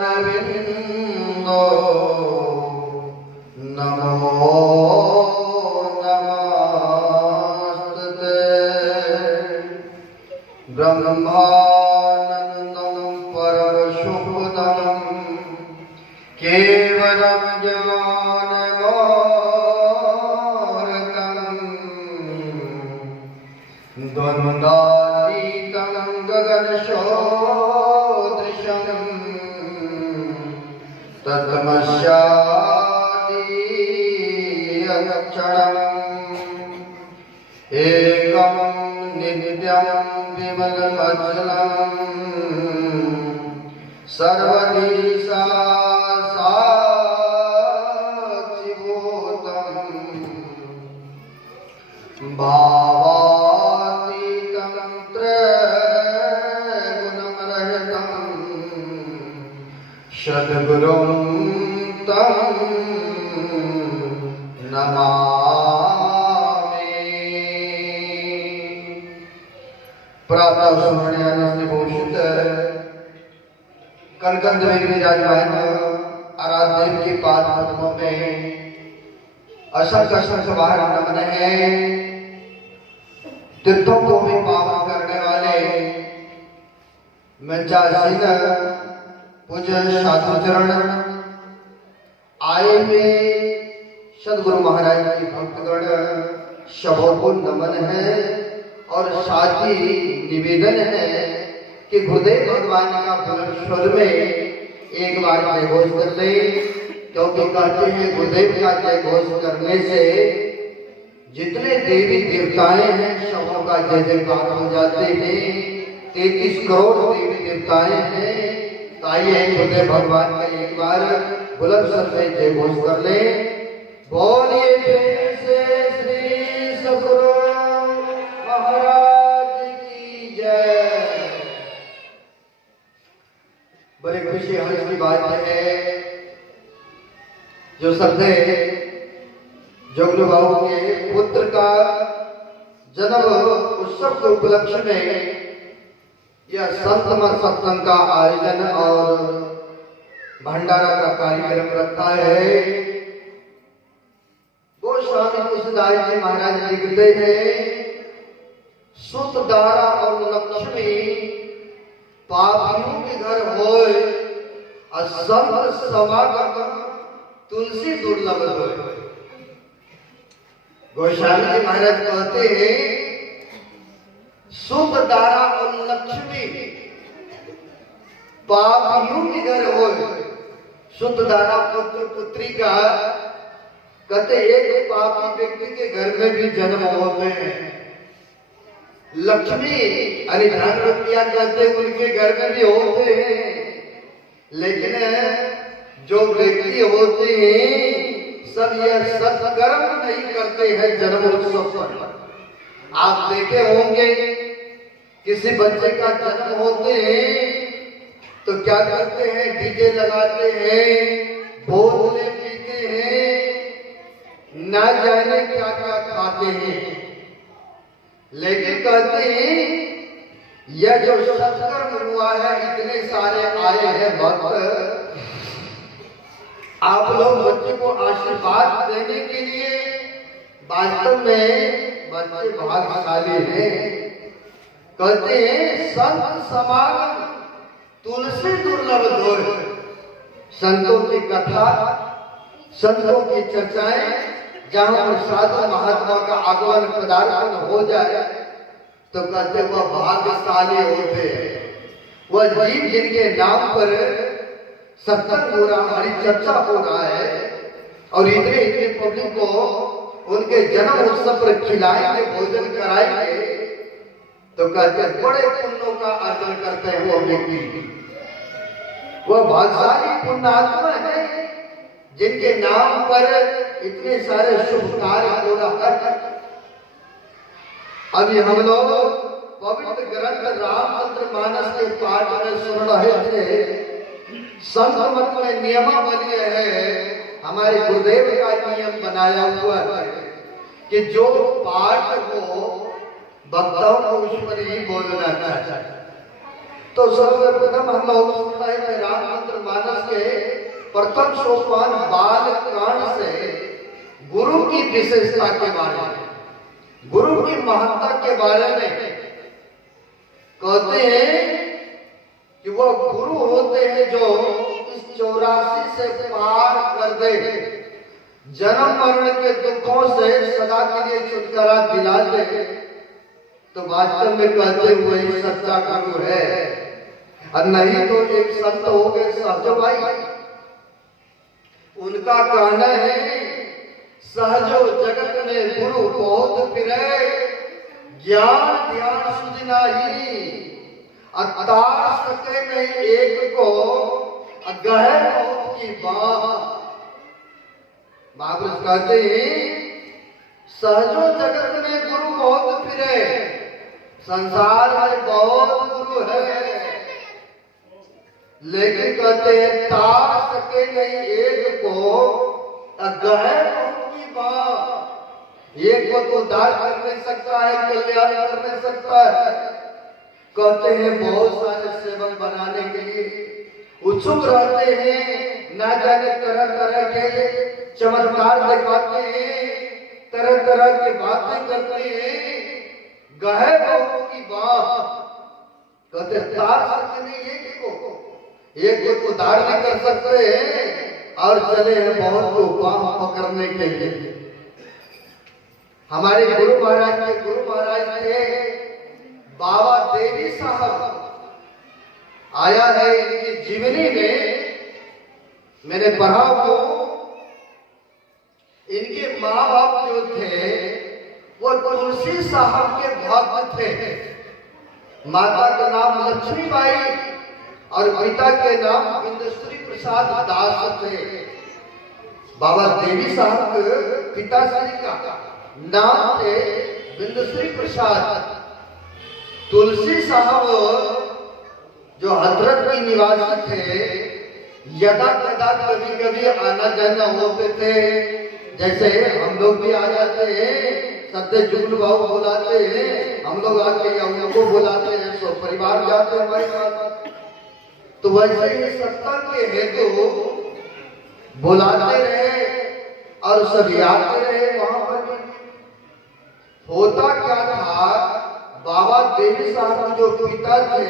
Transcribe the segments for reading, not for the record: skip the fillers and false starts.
अरविंदो नमो नमस्ते ब्रह्मानंदं परमसुखदं केवलं ज्ञानगोरकं द्वन्द्वातीतं गगनसदृशं तत्तमस्यादि अक्षरम् एकं नित्यं विमलमचलं सर्वदी साक्षिभूतं भावातीतं त्रैगुणरहितं सद्गुरुं तं नमामि। प्रातः स्मरणीयानंदभूषित कनकंद में विराजमान आराध्य देव के पाद पद्मों में असंख्य असंख्य बार नमन है। तीर्थों को भी पावन करने वाले मंचासीन पूज्य साधु चरण आए हुए सदगुरु महाराज की भक्तगण सबों को नमन है और साथ ही निवेदन है कि गुरुदेव भगवान का बुलंद स्वर में एक बार जय घोष कर ले, क्योंकि कहते हैं गुरुदेव का जय घोष करने से जितने देवी देवताएं हैं सबों का जय जयकार हो जाते हैं। 33 करोड़ देवी देवताएं हैं। आइए गुरुदेव भगवान का एक बार बुलंद स्वर में जय घोष कर ले। बोलिए प्रेम से श्री सद्गुरु महाराज की जय। बड़ी खुशी हर्ष की बात है जो सबने जोगलू बाबू के पुत्र का जन्म उत्सव के उपलक्ष्य में यह संत सत्संग का आयोजन और भंडारा का कार्यक्रम रखा है। गोस्वामी तुलसीदास जी महाराज लिखते हैं, सुत दारा और लक्ष्मी पापियों के घर होए, असंत समागम तुलसी दुर्लभ होए। गोस्वामी जी महाराज कहते हैं, सुत दारा और लक्ष्मी पापियों के घर होए। सुत दारा पुत्र पुत्री का कहते एक पापी व्यक्ति के घर में भी जन्म होते हैं। लक्ष्मी यानी धन रुपया कहते उनके घर में भी होते हैं, लेकिन जो व्यक्ति होते हैं सब यह सत्कर्म नहीं करते हैं जन्म उत्सव पर। आप देखे होंगे किसी बच्चे का जन्म होते हैं तो क्या करते हैं, डीजे लगाते हैं, बोतलें पीते हैं, ना जाने क्या क्या खाते हैं। लेकिन कहते हैं यह जो सत्कर्म हुआ है, इतने सारे आए हैं भक्त, आप लोग बच्चे को आशीर्वाद देने के लिए वास्तव में बच्चे भाग्यशाली हैं। कहते हैं संत समागम तुलसी दुर्लभ होए। संतों की कथा, संतों की चर्चाएं जहां पर साधु महात्मा का आगमन पदार्पण हो जाए तो कहते वह भाग्यशाली होते हैं। वह जीव जिनके नाम पर सत्संग हो रहा, हमारी चर्चा हो रहा है और इतने इतने पब्लिक को उनके जन्म उत्सव पर खिलाएंगे, भोजन कराएंगे तो कहते बड़े पुण्यों का अर्जन करते हैं वो व्यक्ति। वह भाग्यशाली पुण्यात्मा है जिनके नाम पर इतने सारे शुभ कार्य हो रहा है। अभी हम लोग पवित्र ग्रंथ रामचंद्र मानस के पाठ में सुन रहे थे। संत मत में नियमावली है, हमारे गुरुदेव का नियम बनाया हुआ है कि जो पाठ को भक्तों को उस पर ही बोलना चाहिए। तो सर्वप्रथम हम लोग सुन रहे थे रामचंद्र मानस प्रथम सोपान बाल कांड से गुरु की विशेषता के बारे में, गुरु की महत्ता के बारे में कहते हैं कि वह गुरु होते हैं जो इस 84 से पार कर दे, जन्म मरण के दुखों से सदा के लिए छुटकारा दिला दे। तो वास्तव में कहते हुए सच्चा गुरु है, और नहीं तो एक संत हो गए सहजो भाई, उनका कहना है सहजो जगत में गुरु बहुत फिरे, ज्ञान ध्यान सुध नाही, अतार सके नहीं एक को, गहर बहुत की बात। महापुरुष कहते हैं सहजो जगत में गुरु बहुत फिरे, संसार में बहुत गुरु है, लेकिन कहते हैं तार सके नहीं एक को, गहर बहुत की बात। एक को तो उद्धार कर नहीं सकता है, कल्याण कर नहीं सकता है। कहते हैं बहुत सारे सेवक बनाने के लिए उत्सुक रहते हैं, ना जाने तरह तरह के चमत्कार दिखाते हैं, तरह तरह की बातें करते हैं, गहर बहुत की बात। कहते तार सके नहीं एक को उद्धार नहीं कर सकते हैं, और चले हैं बहुत को बाह पकड़ने के लिए। हमारे गुरु महाराज थे बाबा देवी साहब, आया है इनकी जीवनी में, मैंने पढ़ा वो इनके माँ बाप जो थे वो तुलसी साहब के भक्त थे। माता का नाम लक्ष्मीबाई और पिता के नाम बिंदुश्री प्रसाद दास थे। बाबा देवी साहब के पिताश्री का नाम थे बिंदुश्री प्रसाद। तुलसी साहब जो हजरत के निवासी थे, यदा कदा कभी कभी आना जाना होते थे, जैसे हम लोग भी आ जाते हैं, सत्य जुगल बाबू बुलाते हैं, हम लोग आके उनको बुलाते हैं, सब परिवार जाते हैं हमारे पास। तो वैसे ही सत्संग के हेतु बुलाते रहे और सब आते रहे। वहां पर होता क्या था, बाबा देवी साहब जो पिता थे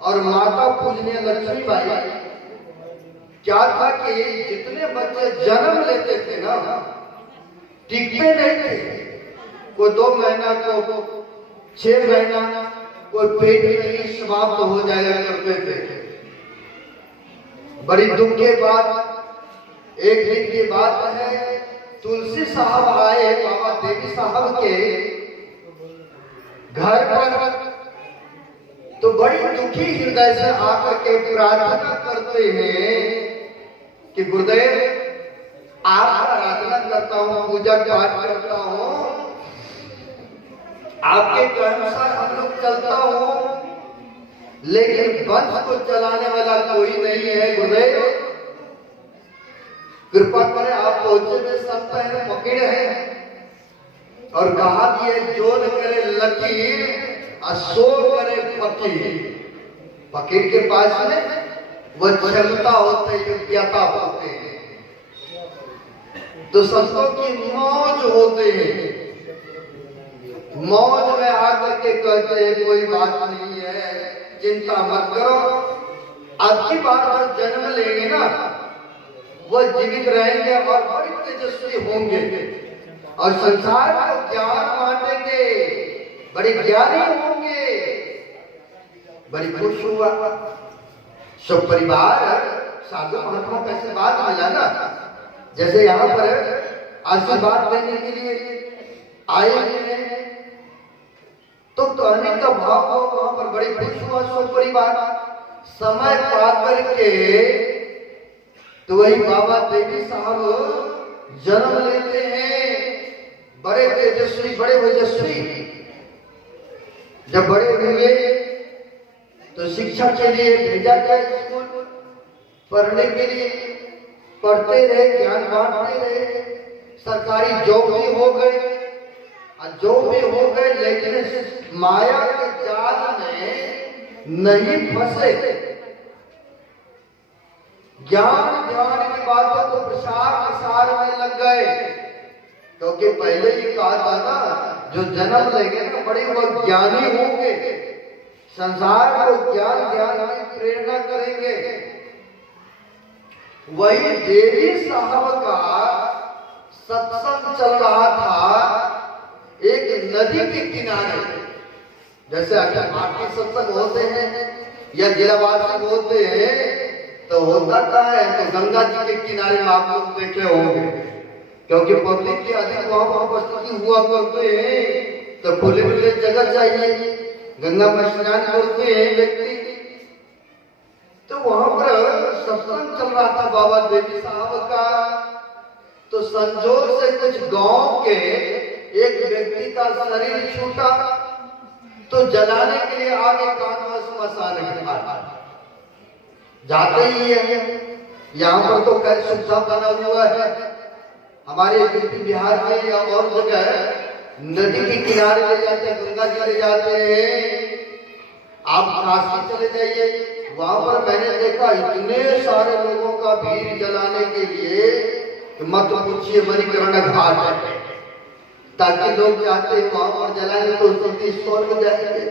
और माता पूजनीय लक्ष्मीबाई, क्या था कि जितने बच्चे जन्म लेते थे ना, टिकते नहीं थे। कोई 2 महीना, को 6 महीना, कोई पेट में ही समाप्त हो जाया करते थे। बड़ी दुख के बाद एक दिन की बात है, तुलसी साहब आए बाबा देवी साहब के घर पर, तो बड़ी दुखी हृदय से आकर के प्रार्थना करते हैं कि गुरुदेव आपका आराधना करता हूँ, पूजा पाठ करता हूँ, आपके अनुसार हम लोग चलता हूँ, लेकिन वंश को चलाने वाला कोई नहीं है। गुरुदेव कृपा करें, आप पहुंचे में संत है, फकीर है, और कहा भी है जो न करे लकीर असो करे फकीर। फकीर के पास में वह क्षमता होते, योग्यता होते हैं, तो संतों की मौज होते हैं। मौज में आकर के कहते हैं कोई बात नहीं है, चिंता मत करो, अब की बार जो जन्म लेंगे ना, वह जीवित रहेंगे और बड़ी तेजस्वी होंगे और संसार को ज्ञान बांटेंगे, बड़े ज्ञानी होंगे। बड़ी खुश हुआ सब परिवार। साधु महात्मा का आशीर्वाद मिला ना, जैसे यहाँ पर आशीर्वाद देने के लिए आए हैं, तो कहने का भाव हो, वहां पर बड़े खुश हुआ सब परिवार। समय पा करके तो वही बाबा देवी साहब जन्म लेते हैं, बड़े तेजस्वी, बड़े ओजस्वी। जब बड़े हुए तो शिक्षा के लिए भेजा गया स्कूल पढ़ने के लिए, पढ़ते रहे, ज्ञान बांटते रहे, सरकारी जॉब भी हो गए, जो भी हो गए, लेकिन माया के जाल में नहीं फंसे। ज्ञान ध्यान की बातों को प्रसार प्रसार में लग गए, क्योंकि पहले ही कहा था ना, जो जन्म लेंगे ना बड़े वो ज्ञानी होंगे, संसार को ज्ञान ध्यान की प्रेरणा करेंगे। वही देवी साहब का सत्संग चल रहा था एक नदी के किनारे। जैसे अगर आरती सत्संग होते हैं या जिलावासी होते हैं तो होता क्या है, तो गंगा जी के किनारे में आप लोग देखे होंगे, क्योंकि पब्लिक की अधिक वहां उपस्थिति हुआ करते हैं, तो खुले खुले जगह चाहिए, गंगा में स्नान करते हैं व्यक्ति। तो वहां पर सत्संग चल रहा था बाबा देवी साहब का। तो संजोग से कुछ गांव के एक व्यक्ति का शरीर छूटा, तो जलाने के लिए आगे कानवा स्मशान घाट जाते ही है। यहाँ पर तो कई सुविधा बना हुआ है, हमारे यूपी बिहार में या और जगह नदी के किनारे ले जाते हैं, गंगा जी ले जाते हैं। आप काशी चले जाइए, वहां पर मैंने देखा इतने सारे लोगों का भीड़ जलाने के लिए, मत पूछिए, मणिकर्ण घाट है, ताकि लोग जाते हैं वहां पर जलाएंगे तो उसकी स्वर्ग हो जाएंगे,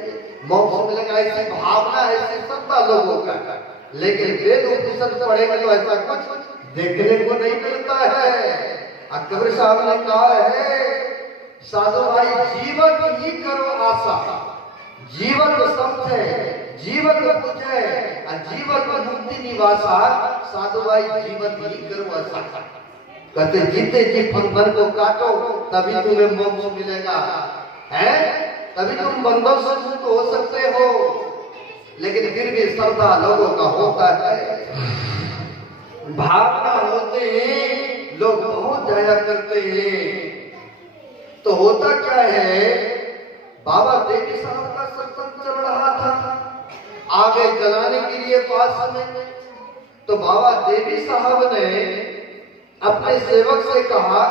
मोक्ष मिलेगा, ऐसी भावना है, ऐसी श्रद्धा लोगों का। लेकिन वेद उपनिषद पढ़ेंगे तो ऐसा कुछ देखने को नहीं मिलता है। अकबर साहब ने कहा है, साधु भाई जीवन ही करो आशा, जीवन समझे, जीवन पूछे, जीवन मुक्ति निवासा, साधु भाई जीवन ही करो आशा। कहते जीते जी फंदन को काटो तभी तुम्हें मोक्ष मिलेगा, है तभी तुम बंधों से मुक्त हो सकते हो। लेकिन फिर भी श्रद्धा लोगों का होता है, भावना होते हैं, लोग बहुत जाया करते हैं। तो होता क्या है, बाबा देवी साहब का सत्संग चल रहा था, आगे जलाने के लिए पास में। तो बाबा देवी साहब ने अपने सेवक से कहा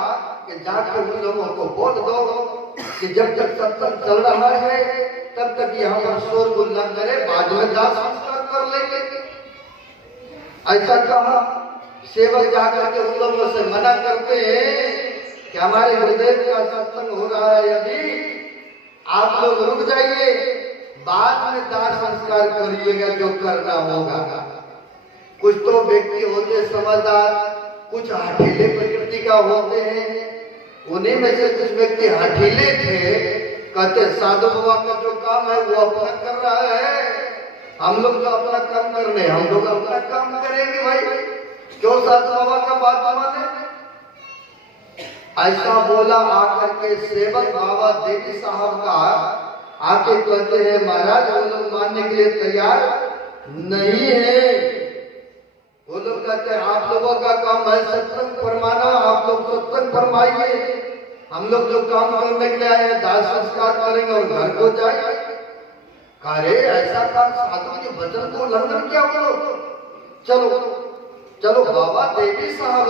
कि जाकर उन लोगों को बोल दो कि जब तक सत्संग चल रहा है तब तक यहाँ पर शोरगुल न करे, बाद में दाह संस्कार कर लेंगे। ऐसा कहा। सेवक जाकर के उन लोगों से मना करते हैं कि हमारे गुरुदेव का सत्संग हो रहा है, अभी आप लोग रुक जाइए, बाद में दाह संस्कार करिएगा जो करना होगा। कुछ तो व्यक्ति होते समझदार, कुछ हठीले प्रकृति का होते हैं। उन्हीं में से कुछ व्यक्ति हठीले थे, कहते साधु बाबा का जो काम है वो अपना कर रहा है, हम लोग तो अपना काम करने, हम लोग अपना काम करेंगे भाई, क्यों साधु बाबा का बात माने। ऐसा बोला। आकर के सेवक बाबा देवी साहब का आके कहते हैं, महाराज वो लोग मानने के लिए तैयार नहीं है। वो लोग कहते हैं आप लोगों का काम है सत्संग फरमाना, आप लोग सत्संग फरमाइए, हम लोग जो काम करने के लिए आए हैं दाह संस्कार करेंगे और घर को जाएंगे। अरे ऐसा काम साधु के वचन को उल्लंघन क्या करो। चलो चलो, बाबा देवी साहब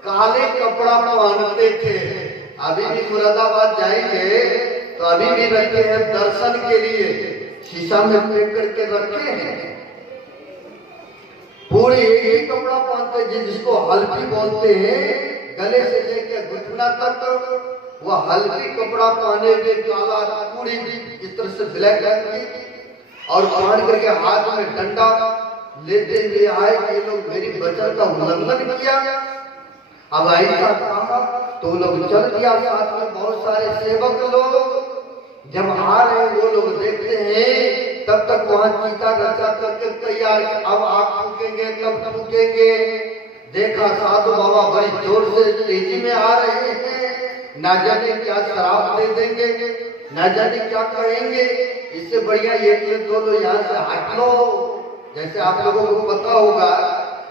काले कपड़ा पहनते थे, अभी भी मुरादाबाद जाएंगे तो अभी भी रखे हैं दर्शन के लिए, शीशा में पैक करके रखे हैं। पूरे एक ही कपड़ा पहनते हैं जिसको हल्की बोलते हैं, गले से लेकर घुटना तक वह हल्की कपड़ा पहने हुए, काला पूरी इस तरह से ब्लैक रंग और पहन करके हाथ में डंडा लेते हुए आए कि ये लोग मेरी वचन का उल्लंघन किया। अब ऐसा कहा तो लोग चल दिया, साथ में बहुत सारे सेवक लोग जब आ रहे वो लोग देखते हैं, तब तक वहां चीता रचा करके तैयार, अब आग फूकेंगे तब फूकेंगे। देखा साधु बाबा बड़ी जोर से तेजी में आ रहे हैं, ना जाने क्या शराब दे देंगे, ना जाने क्या कहेंगे, इससे बढ़िया ये दोनों यहाँ से हट लो। जैसे आप लोगों को पता होगा,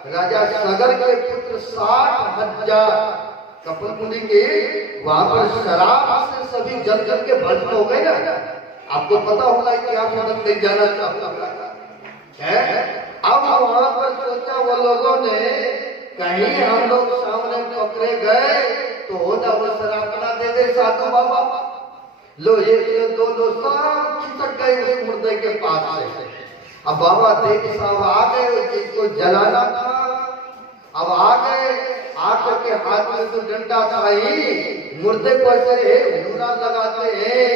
राजा सगर के पुत्र 60,000 कपल मुनि के वहां पर शराब से सभी जल जल के भस्म हो गए ना। आपको पता होगा कि आप मदद नहीं जाना चाहते हैं। अब वहां पर सोचा वो लोगों ने, कहीं हम लोग सामने पकड़े गए तो होता वो शराब ना दे दे साधु बाबा। लो एक दो सब खिसक गए उस मुर्दे के पास से। अब बाबा देवी साहब आ गए, जिसको जलाना था अब आ गए, आकर के हाथ में तो डंडा था ही, मुर्दे को ऐसे घूरा लगाते हैं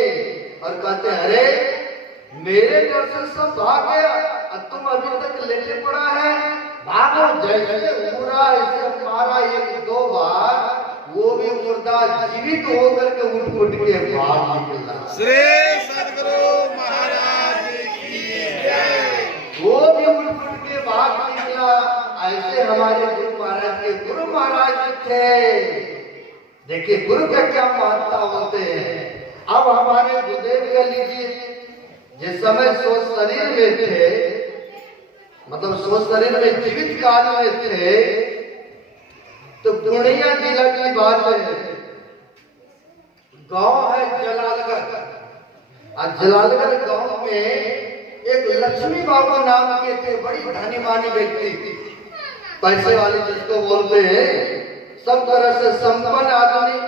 और कहते हैं अरे मेरे घर से सब भाग गया और तुम अभी तक लेटे पड़ा है, भागो। जैसे घूरा ऐसे मारा एक दो बार, वो भी मुर्दा जीवित होकर के उठ के बाहर निकला। श्री सद्गुरु महाराज की जय। वो भी उठ के बाहर निकला। ऐसे हमारे गुरु महाराज के गुरु महाराज थे। देखिए गुरु का क्या महत्ता होते हैं। अब हमारे गुरुदेव का लीजिए, जिस समय सो शरीर में थे, मतलब सो शरीर में जीवित काल में थे, तो पूर्णिया जिला की बात है, गांव है जलालगढ़, और जलालगढ़ गांव में एक लक्ष्मी बाबू नाम के थे, बड़ी धनी मानी व्यक्ति, पैसे वाले जिसको बोलते हैं, सब तरह से संपन्न आदमी।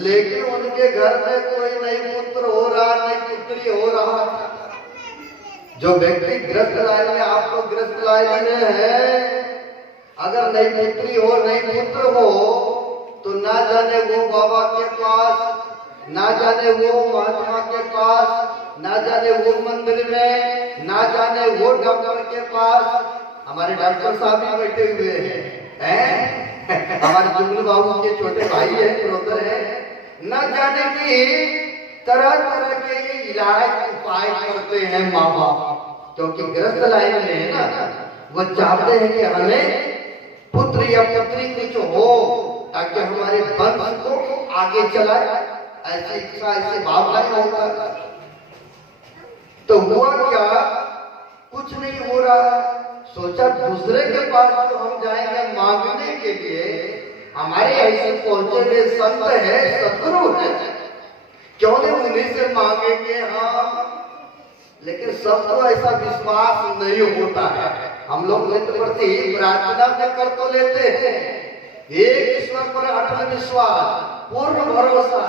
लेकिन उनके घर में कोई नहीं पुत्र हो रहा, नहीं पुत्री हो रहा। जो व्यक्ति ग्रस्त लाइन में, आपको ग्रस्त लाइन में है, अगर नई पुत्री हो, नई पुत्र हो, तो ना जाने वो बाबा के पास, ना जाने वो महात्मा के पास, ना जाने वो मंदिर में, ना जाने वो डॉक्टर के पास। हमारे डॉक्टर साहब भी बैठे हुए हैं, हमारे जुगनू बाबू के छोटे भाई है, ब्रदर है। न जाने की तरह तरह के इलाज उपाय करते हैं माँ बाप, क्योंकि ग्रस्त लाइन में है ना, वो चाहते हैं कि हमें पुत्र या पुत्री कुछ हो, ताकि हमारे वंश को आगे चलाए। ऐसी इच्छा, ऐसे भावनाएं होता। तो हुआ क्या, कुछ नहीं हो रहा। सोचा दूसरे के पास जो हम जाएंगे मांगने के लिए, हमारे ऐसे पहुंचे हुए संत है, सद्गुरु है, क्यों नहीं उन्हीं से मांगेंगे हम। लेकिन सबको ऐसा विश्वास नहीं होता है। हम लोग नित्य प्रति प्रार्थना में कर तो लेते हैं, एक ईश्वर पर अटल विश्वास, पूर्ण भरोसा।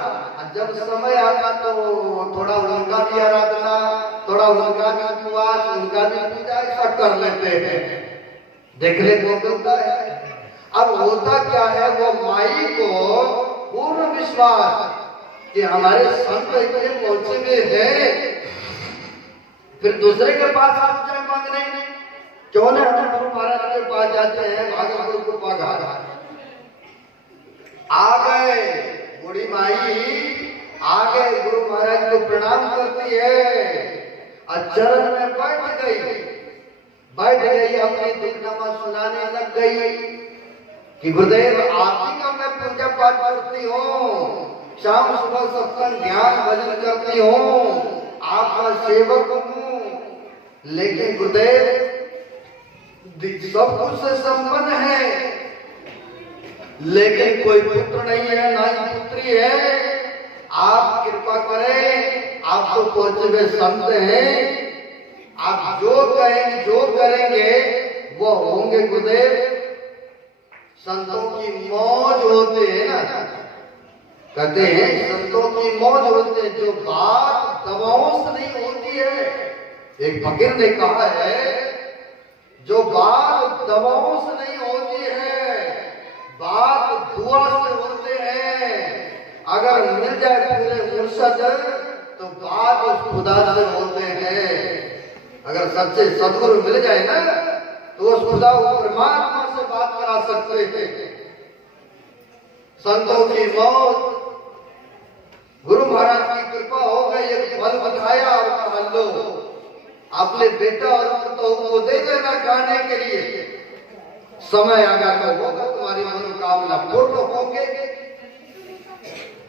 जब समय आता तो थोड़ा उनका भी आराधना, थोड़ा उनका भी उपवास, उनका भी पूजा, ऐसा कर लेते हैं, देखने को मिलता है। अब होता क्या है, वो माई को पूर्ण विश्वास कि हमारे संत इतने पहुंचे हुए हैं, फिर दूसरे के पास आप जाए मांगने, क्यों न हम गुरु महाराज के पास जाते हैं, भागवत को पागा। आ गए बूढ़ी माई, आ गए, गुरु महाराज को प्रणाम करती है, चरण में बैठ गई, अपनी दुखनामा सुनाने लग गई कि गुरुदेव आप ही का मैं पूजा पाठ करती हूँ, शाम सुबह सत्संग ध्यान भजन करती हूँ, आपका सेवक हूँ। लेकिन गुरुदेव सब कुछ से संपन्न है, लेकिन कोई पुत्र नहीं है, ना ही पुत्री है। आप कृपा करें, आप तो पहुंचे हुए संत हैं, आप जो कहेंगे, जो करेंगे वो होंगे। गुरुदेव संतों की मौज होते हैं ना, कहते हैं संतों की मौज होते हैं, जो बात दबाव से नहीं होती है। एक फकीर ने कहा है, जो बात दबाव से नहीं होती है, बात दुआ से होते हैं। अगर मिल जाए पूरे मुर्शद तो बात उस खुदा से होते हैं। अगर सच्चे सदगुरु मिल जाए ना, तो उस खुदा परमात्मा से बात करा सकते हैं। संतों की मौत, गुरु महाराज की कृपा हो गई, एक फल बताया और कहा लो अपने बेटा और पुतों को दे देना खाने के लिए, समय आगा तो होगा, तुम्हारी मनोकामना पूर्ण होंगे।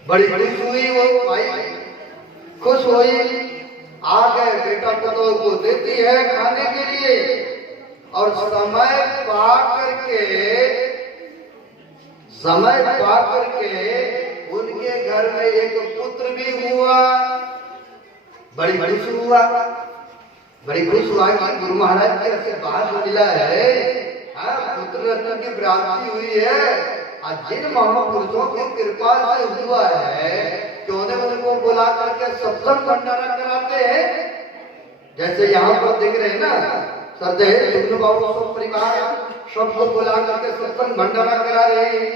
बड़ी खुश हुई वो भाई, खुश हुई, आ गए, बेटा पुतों को देती है खाने के लिए, और समय पा करके उनके घर में एक पुत्र भी हुआ। बड़ी खुश हुआ कि गुरु महाराज के आशीर्वाद मिला है, पुत्र रत्न की प्राप्ति हुई है। जिन महापुरुषों की कृपा से हुआ है, क्यों ने उनको बुला करके सत्संग भंडारा कराते हैं। जैसे यहाँ पर देख रहे हैं ना, श्रद्धेय जुगनू बाबू सब परिवार सबको बुला करके सत्संग भंडारा करा रहे हैं।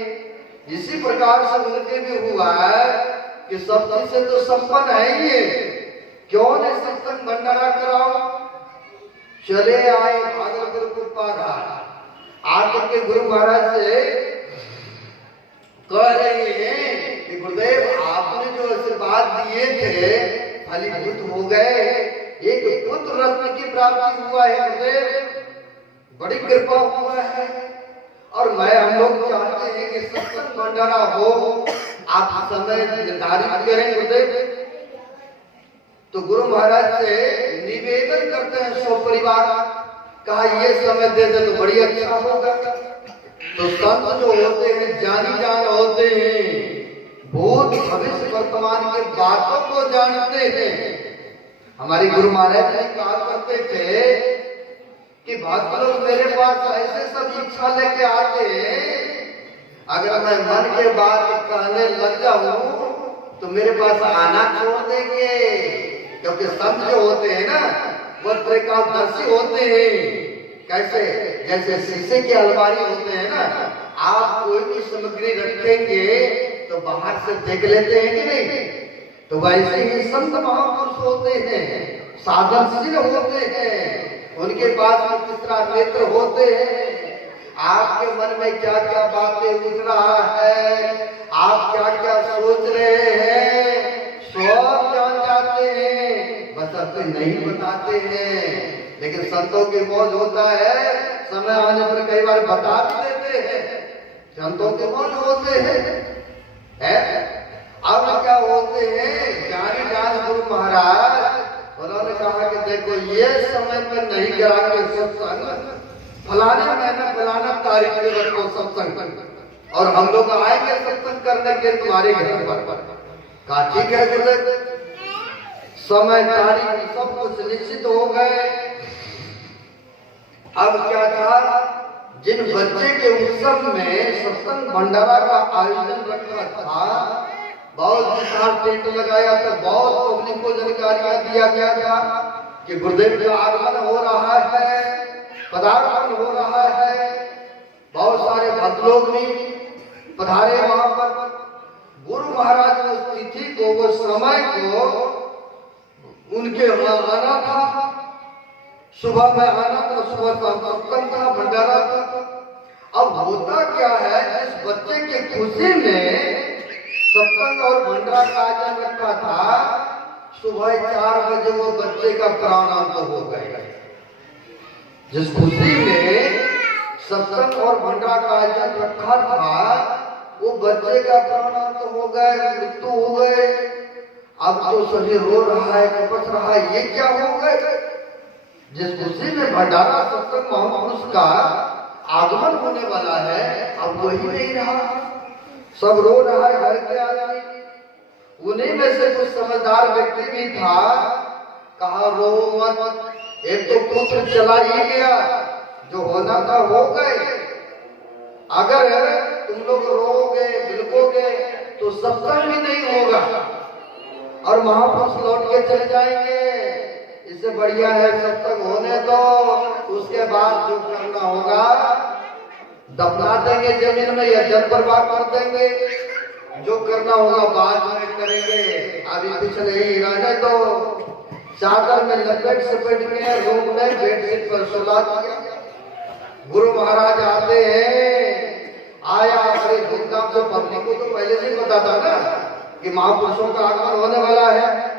इसी प्रकार से उनके भी हुआ है कि सब चीज से तो संपन्न है ही है, क्यों नहीं सत्संग भंडारा कराओ। चले आए भागलपुर कुप्पा घाट, आकर के गुरु महाराज से कह रहे हैं कि गुरुदेव आपने जो आशीर्वाद दिए थे फलीभूत हो गए, एक पुत्र रत्न की प्राप्ति हुआ है गुरुदेव, बड़ी कृपा हुआ है। और मैं हम लोग चाहते हैं कि सत्संग भंडारा हो, आप समय निर्धारित करें गुरुदेव। तो गुरु महाराज से निवेदन करते हैं सौ परिवार, कहा ये समय दे दे तो बड़ी अच्छा होगा। तो संत जो होते हैं जानी जान होते हैं, भूत भविष्य वर्तमान के बातों को जानते हैं। हमारे गुरु महाराज ने कहा करते थे कि भक्त लोग मेरे पास ऐसे सब इच्छा लेके आते हैं, अगर मैं मन के बात कहने लग जाऊं तो मेरे पास आना छोड़ देंगे, क्योंकि संत जो होते हैं ना वो त्रिकालदर्शी होते हैं। कैसे? जैसे शीशे की अलमारी होते हैं ना, आप कोई भी सामग्री रखेंगे तो बाहर से देख लेते हैं कि नहीं, तो वैसे ही संत महापुरुष होते हैं, साधनशील होते हैं, उनके पास में तीसरा नेत्र होते हैं। आपके मन में क्या क्या बातें उठ रहा है, आप क्या क्या सोच रहे हैं, सब जान जाते हैं, बस आपको नहीं बताते हैं। लेकिन संतों की मौज होता है, समय आने पर कई बार बता भी देते हैं। संतों के मौज होते हैं। अब क्या होते हैं, जानी जान गुरु महाराज उन्होंने कहा कि देखो ये समय पर नहीं करा के सत्संग, फलाने महीना फलाना तारीख पे रखो सत्संग, और हम लोग आएंगे सत्संग करने के तुम्हारे घर पर। कहा ठीक है गुरुदेव। समय तारीख सब कुछ निश्चित हो गए। अब क्या था, जिन बच्चे के उत्सव में सत्संग भंडारा का आयोजन रखा था, बहुत विशाल टेंट लगाया था, बहुत पब्लिक को जानकारियां दिया गया था कि गुरुदेव का आगमन हो रहा है, पदार्पण हो रहा है। बहुत सारे भक्त लोग भी पधारे वहां पर। गुरु महाराज उस तिथि को, वो समय को उनके वहां आना था, सुबह में आना था, सुबह का सत्संग था, भंडारा था। अब होता क्या है, जिस बच्चे की खुशी में सत्संग और भंडारा का आयोजन रखा था, सुबह 4 बजे वो बच्चे का प्राणांत हो गया। जिस खुशी में सत्संग और भंडारा का आयोजन रखा था, वो बच्चे का प्राणांत हो गए, मृत्यु हो गए। अब तो सभी रो रहा है, कपट रहा है, ये क्या हो गए। जिस खुशी में भंडारा सत्संग महापुरुष का आगमन होने वाला है, अब वही नहीं रहा, सब रो रहा है घर के आदमी। उन्हीं में से कुछ समझदार व्यक्ति भी था, कहा रो मत, एक तो पुत्र चला ही गया, जो होना था हो गए। अगर तुम लोग रोगे बिलकोगे तो सत्संग भी नहीं होगा और महापुरुष लौट के चले जाएंगे। इससे बढ़िया है सत्संग होने दो, उसके बाद जो करना होगा दफना देंगे जमीन में या जल बर्बाद कर देंगे, जो करना होगा बाद में करेंगे, अभी पिछले ही रहने दो। चादर में लपेट सपेट के रूम में बेडशीट पर सुला दिया। गुरु महाराज आते हैं, आया बड़े धूमधाम से, पब्लिक को तो पहले से ही पता था ना कि महापुरुषों का आगमन होने वाला है।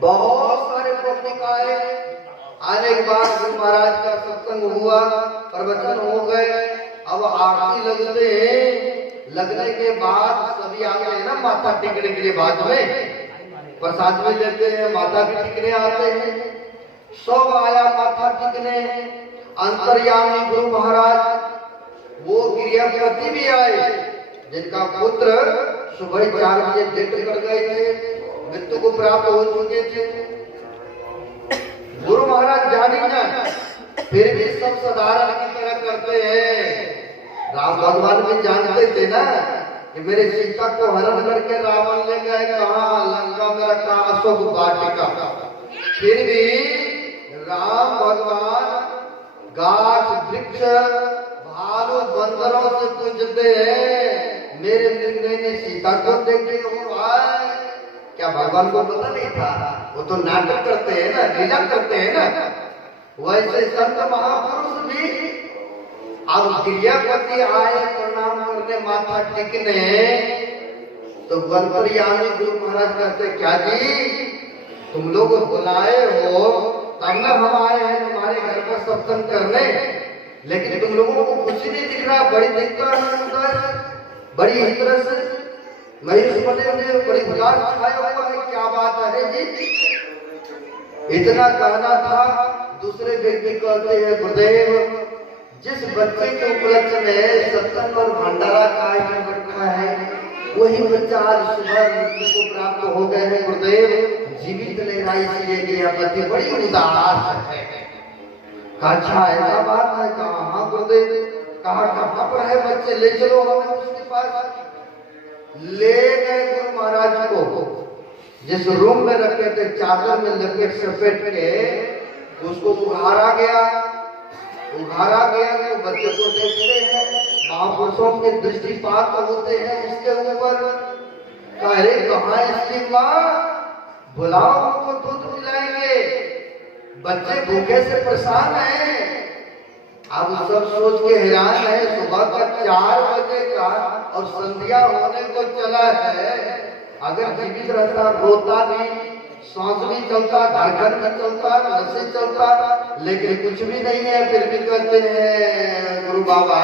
बहुत सारे पब्लिक आए। आने के बाद गुरु महाराज का सत्संग हुआ, प्रवचन हो गए। अब आरती लगते हैं, लगने के बाद सभी आते हैं ना माथा टेकने के लिए, बाद में प्रसाद भी लेते हैं, माथा भी टिकने आते हैं। सब आया माथा टिकने। अंतर्यामी गुरु महाराज वो क्रियापति भी आए, जिनका पुत्र सुबह 4 बजे डेट कर गए थे, मृत्यु को प्राप्त हो चुके थे। गुरु महाराज जानी जान, फिर भी सब साधारण की तरह करते हैं। राम भगवान भी जानते थे ना कि मेरे सीता को हरण करके रावण ले गए, कहाँ लंका में रखा अशोक वाटिका। फिर भी राम भगवान गाछ वृक्ष भालू बंदरों से पूछते हैं मेरे मृग ने सीता को देखे हो आए। क्या भगवान को पता नहीं था? वो तो नाटक करते हैं ना, लीला करते हैं ना। वैसे संत महापुरुष भी अब क्रियापति आए प्रणाम करने माथा टेकने, तो गणपरियामी गुरु महाराज कहते क्या जी तुम लोग बुलाए हो तब ना हम आए हैं तुम्हारे घर पर सत्संग करने, लेकिन तुम लोगों को कुछ नहीं दिख रहा, बड़ी दिक्कत है, बड़ी इस तरह से मयूर बने हुए बड़ी उदास छाया हुआ है, क्या बात है जी? इतना कहना था। दूसरे व्यक्ति कहते हैं गुरुदेव जिस बच्चे के उपलक्ष्य में सत्संग और भंडारा का आयोजन रखा है वही बच्चा आज सुबह मृत्यु को प्राप्त हो गए हैं गुरुदेव, जीवित ले रहा इसलिए कि यह बच्चे बड़ी उदास है। अच्छा ऐसा बात है? कहा हाँ गुरुदेव। कहाँ पर है बच्चे? ले चलो हमें उसके पास। ले गए गुरु महाराज को, जिस रूम में रखे थे चादर में लपेट सपेट के उसको उघारा गया तो बच्चे को देखते हैं, महापुरुषों के दृष्टिपात होते हैं उसके ऊपर। अरे कहाँ इसकी माँ, बुलाओ उनको दूध पिलाएंगे, बच्चे भूखे से परेशान हैं। अब सब सोच के हैरान है, सुबह का 4 बजे का और संध्या होने को चला है, अगर जीवित रहता रोता भी, सांस भी चलता, धड़कन भी चलता, नशे चलता, लेकिन कुछ भी नहीं है। फिर भी कहते हैं गुरु बाबा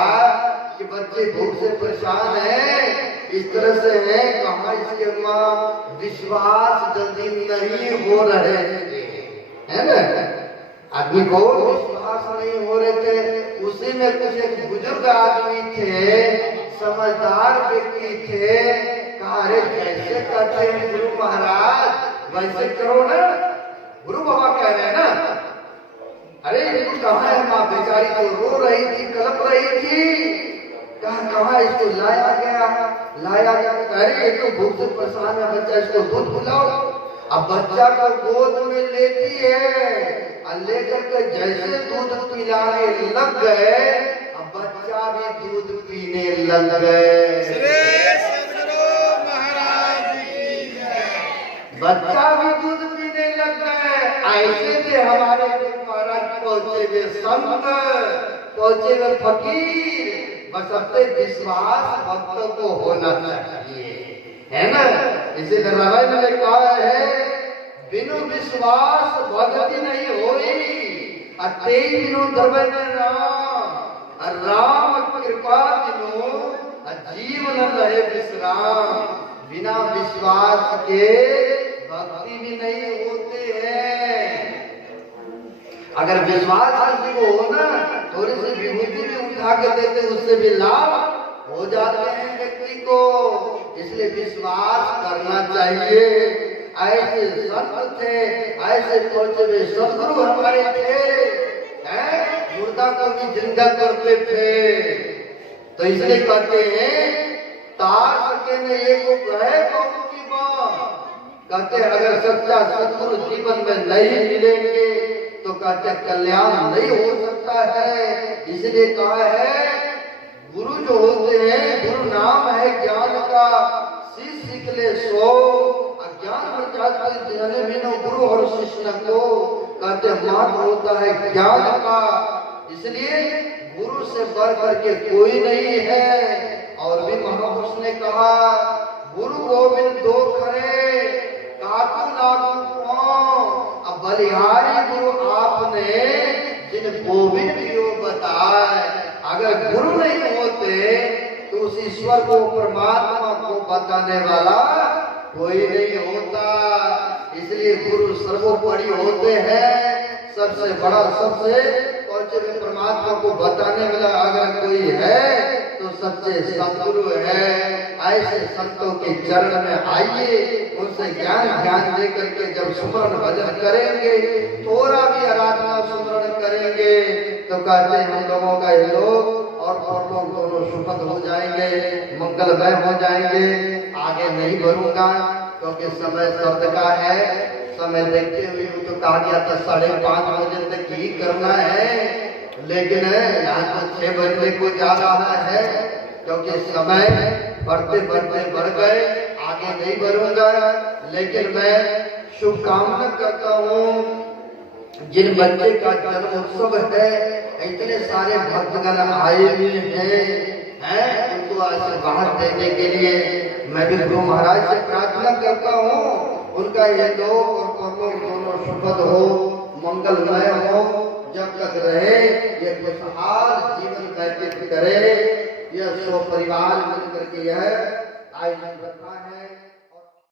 कि बच्चे भूख से परेशान हैं, इस तरह से है। कहाँ इसके माँ विश्वास जल्दी नहीं हो रहे है ना, आदमी को विश्वास नहीं हो रहे थे। उसी में कुछ एक बुजुर्ग आदमी थे, समझदार व्यक्ति थे, कहा अरे कैसे करते हैं गुरु महाराज, वैसे करो ना। गुरु बाबा कह रहे हैं ना, अरे इनको कहाँ है माँ बेचारी तो रो रही थी, कलप रही थी, कहाँ इसको लाया गया। अरे ये तो भूख से परेशान है बच्चा, इसको दूध पिलाओ। अब बच्चा को गोद में लेती है और लेकर के जैसे दूध पिलाने लग गए, अब बच्चा भी दूध पीने लग गए। बच्चा भी दूध पीने लग गए। ऐसे थे हमारे महाराज पहुंचे हुए संत, पहुंचे हुए फकीर। बस अपने विश्वास भक्तों को होना चाहिए, है ना। इसे नारायण ने कहा है बिनु विश्वास भक्ति नहीं होई, अते बिनु दर्शन राम कृपा बिनु जीवन रहे विश्राम। बिना विश्वास के भक्ति भी नहीं होते हैं। अगर विश्वास किसी को हो ना, थोड़ी सी विभूति भी उठा के देते उससे भी लाभ हो जाते हैं व्यक्ति को। इसलिए विश्वास करना चाहिए। ऐसे संत थे, ऐसे पहुंचे हुए सदगुरु हमारे थे, मुर्दा को भी जिंदा करते थे। तो इसलिए कहते हैं तार सके ने एक है कौन की बात। कहते हैं अगर सच्चा सदगुरु जीवन में नहीं मिलेंगे तो कहते कल्याण नहीं हो सकता है। इसलिए कहा है गुरु जो होते हैं, गुरु नाम है ज्ञान का, सीख ले सो अज्ञान में बिना गुरु और शिष्य को। कहते महत्व होता है ज्ञान का, इसलिए गुरु से बढ़ करके कोई नहीं है। और भी महापुरुष ने कहा गुरु गोविंद दो खरे काकू नाकू अब बलिहारी गुरु आपने जिन गोविंद को बताए। अगर गुरु नहीं होते तो उस ईश्वर को, परमात्मा को बताने वाला कोई नहीं होता। इसलिए गुरु सर्वोपरि होते हैं, सबसे बड़ा, सबसे पहुंचे हुए परमात्मा को बताने वाला अगर कोई है तो सबसे सदगुरु है। ऐसे संतों के चरण में आइए, उनसे ज्ञान दे करके जब सुमरण भजन करेंगे, थोड़ा भी आराधना सुमरण करेंगे तो कहते हैं हम लोगों का ये लोग और लोग दोनों सुखद हो जाएंगे, मंगलमय हो जाएंगे। आगे नहीं बढ़ूंगा क्योंकि समय शब्द का है। समय देखते हुए तो कहा गया था 5:30 बजे तक ही करना है। लेकिन यहाँ तो 6 बजने को जा रहा है, क्योंकि समय बढ़ते बढ़ते बढ़ गए, आगे नहीं बढ़ूंगा। लेकिन मैं शुभकामना करता हूँ जिन बच्चे का जन्म उत्सव है, इतने सारे भक्तगण आए हुए हैं, उनको आशीर्वाद देने के लिए मैं भी गुरु महाराज से प्रार्थना करता हूँ, उनका ये लोक और परलोक दोनों सुखद हो, मंगलमय हो, जब तक रहे ये खुशहाल जीवन व्यतीत करे, यह सो परिवार मिलकर के यह आयोजन रखा है।